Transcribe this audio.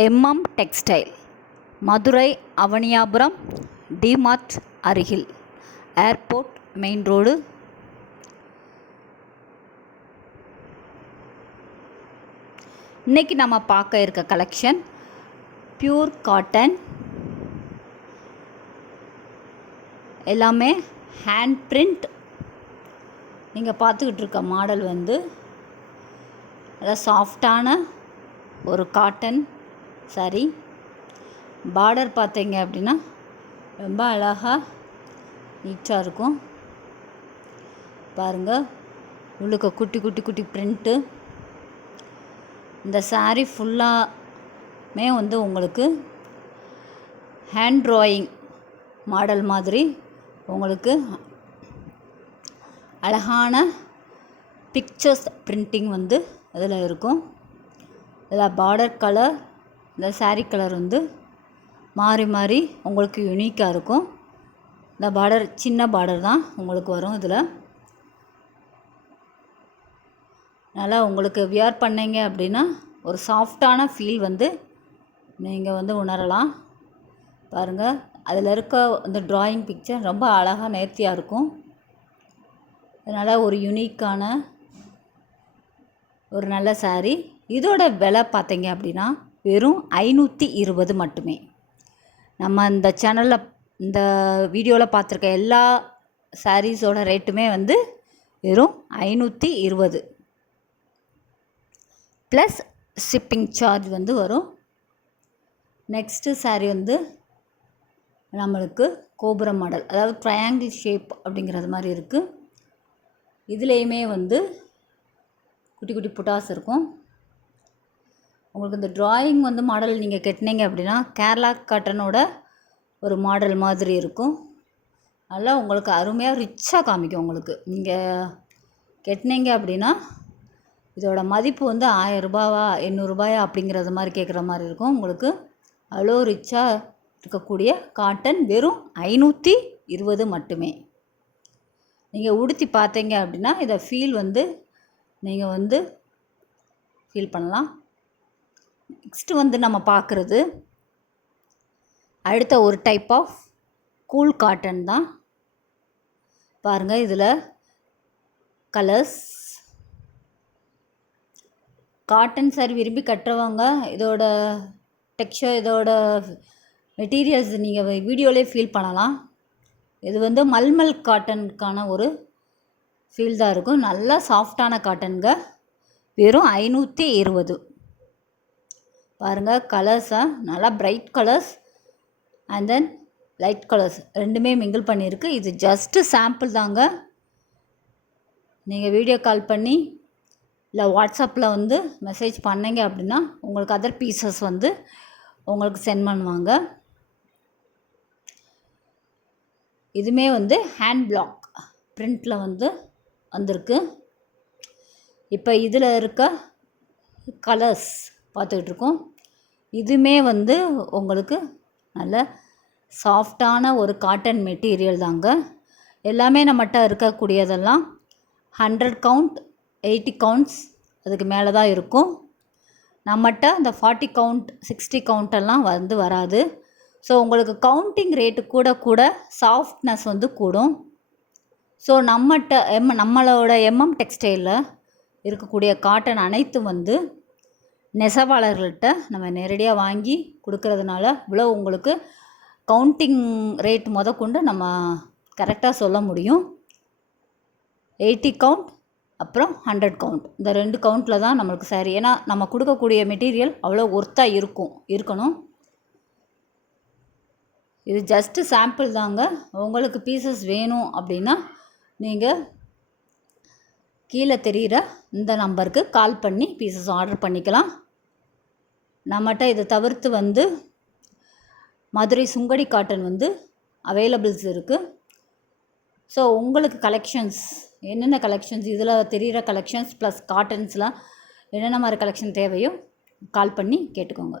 MM textile, Madurai Avaniyapuram, DMart அருகில், airport main road. இன்றைக்கி நம்ம பார்க்க இருக்க கலெக்ஷன் பியூர் காட்டன், எல்லாமே ஹேண்ட் பிரிண்ட். நீங்கள் பார்த்துக்கிட்டு இருக்க மாடல் வந்து நல்லா சாஃப்டான ஒரு காட்டன் சாரி. பார்டர் பார்த்தீங்க அப்படின்னா ரொம்ப அழகாக நீட்டாக இருக்கும். பாருங்கள், உள்ளுக்க குட்டி குட்டி குட்டி பிரிண்ட்டு. இந்த சாரீ ஃபுல்லாமே வந்து உங்களுக்கு ஹேண்ட் ட்ராயிங் மாடல் மாதிரி உங்களுக்கு அழகான பிக்சர்ஸ் பிரிண்டிங் வந்து அதில் இருக்கும். இதில் பார்டர் கலர், இந்த சாரீ கலர் வந்து மாறி மாறி உங்களுக்கு யூனிக்காக இருக்கும். இந்த பார்டர் சின்ன பார்டர் தான் உங்களுக்கு வரும். இதில் நல்லா உங்களுக்கு வியர் பண்ணிங்க அப்படின்னா ஒரு சாஃப்டான ஃபீல் வந்து நீங்கள் வந்து உணரலாம். பாருங்கள், அதில் இருக்க அந்த ட்ராயிங் பிக்சர் ரொம்ப அழகாக நேர்த்தியாக இருக்கும். அதனால் ஒரு யூனிக்கான ஒரு நல்ல சாரீ. இதோட விலை பார்த்தீங்க அப்படின்னா வெறும் 520 மட்டுமே. நம்ம இந்த சேனலில் இந்த வீடியோவில் பார்த்துருக்க எல்லா சாரீஸோட ரேட்டுமே வந்து வெறும் 520 ப்ளஸ் ஷிப்பிங் சார்ஜ் வந்து வரும். நெக்ஸ்ட்டு சாரீ வந்து நம்மளுக்கு கோபுரம் மாடல், அதாவது ட்ரையாங்கிள் ஷேப் அப்படிங்கிறது மாதிரி இருக்குது. இதுலேயுமே வந்து குட்டி குட்டி புட்டாஸ் இருக்கும். உங்களுக்கு இந்த ட்ராயிங் வந்து மாடல் நீங்கள் கட்டினீங்க அப்படின்னா கேரளா காட்டனோட ஒரு மாடல் மாதிரி இருக்கும். நல்லா உங்களுக்கு அருமையாக ரிச்சாக காமிக்கும். உங்களுக்கு நீங்கள் கட்டினீங்க அப்படின்னா இதோட மதிப்பு வந்து 1000 ரூபாவா 800 ரூபாயா அப்படிங்கிறது மாதிரி கேட்குற மாதிரி இருக்கும். உங்களுக்கு அவ்வளோ ரிச்சாக இருக்கக்கூடிய காட்டன் வெறும் 520 மட்டுமே. நீங்கள் உடுத்தி பார்த்தீங்க அப்படின்னா இதை ஃபீல் வந்து நீங்கள் வந்து ஃபீல் பண்ணலாம். நெக்ஸ்ட்டு வந்து நம்ம பார்க்குறது அடுத்த ஒரு டைப் ஆஃப் கூல் காட்டன் தான். பாருங்கள், இதில் கலர்ஸ். காட்டன் சாரி விரும்பி கட்டுறவங்க இதோட டெக்ஸ்சர், இதோட மெட்டீரியல்ஸ் நீங்கள் வீடியோலேயே ஃபீல் பண்ணலாம். இது வந்து மல்மல் காட்டனுக்கான ஒரு ஃபீல் தான் இருக்கும். நல்லா சாஃப்டான காட்டனுங்க. வெறும் 520. பாருங்கள், கலர்ஸாக நல்லா bright colours and then light colours ரெண்டுமே மிங்கிள் பண்ணியிருக்கு. இது ஜஸ்ட்டு சாம்பிள் தாங்க. நீங்கள் வீடியோ கால் பண்ணி இல்லை வாட்ஸ்அப்பில் வந்து மெசேஜ் பண்ணிங்க அப்படின்னா உங்களுக்கு அதர் பீசஸ் வந்து உங்களுக்கு சென்ட் பண்ணுவாங்க. இதுவுமே வந்து ஹேண்ட் பிளாக் பிரிண்டில் வந்து வந்திருக்கு. இப்போ இதில் இருக்க கலர்ஸ் பார்த்துக்கிட்ருக்கோம். இதுவுமே வந்து உங்களுக்கு நல்ல சாஃப்டான ஒரு காட்டன் மெட்டீரியல் தாங்க. எல்லாமே நம்மகிட்ட இருக்கக்கூடியதெல்லாம் 100 கவுண்ட் 80 கவுண்ட்ஸ் அதுக்கு மேலே தான் இருக்கும். நம்மகிட்ட இந்த 40 கவுண்ட் 60 கவுண்டெல்லாம் வந்து வராது. ஸோ உங்களுக்கு கவுண்டிங் ரேட்டு கூட கூட சாஃப்ட்னஸ் வந்து கூடும். ஸோ நம்மளோட எம்எம் டெக்ஸ்டைலில் இருக்கக்கூடிய காட்டன் அனைத்தும் வந்து நெசவாளர்கள்ட்ட நம்ம நேரடியாக வாங்கி கொடுக்கறதுனால இவ்வளோ உங்களுக்கு கவுண்டிங் ரேட் கொண்டு நம்ம கரெக்டாக சொல்ல முடியும். 80 கவுண்ட் அப்புறம் 100 கவுண்ட், இந்த 2 கவுண்ட்டில் தான் நம்மளுக்கு சாரி. ஏன்னா நம்ம கொடுக்கக்கூடிய மெட்டீரியல் அவ்வளோ ஒர்த்தாக இருக்கணும். இது ஜஸ்ட்டு சாம்பிள் தாங்க. உங்களுக்கு பீசஸ் வேணும் அப்படின்னா நீங்கள் கீழே தெரிகிற இந்த நம்பருக்கு கால் பண்ணி பீசஸ் ஆர்டர் பண்ணிக்கலாம். நம்மகிட்ட இதை தவிர்த்து வந்து மதுரை சுங்கடி காட்டன் வந்து அவைலபிள்ஸ் இருக்குது. ஸோ உங்களுக்கு கலெக்ஷன்ஸ் என்னென்ன கலெக்ஷன்ஸ் இதில் தெரிகிற கலெக்ஷன்ஸ் ப்ளஸ் காட்டன்ஸ்லாம் என்னென்ன மாதிரி கலெக்ஷன் தேவையோ கால் பண்ணி கேட்டுக்கோங்க.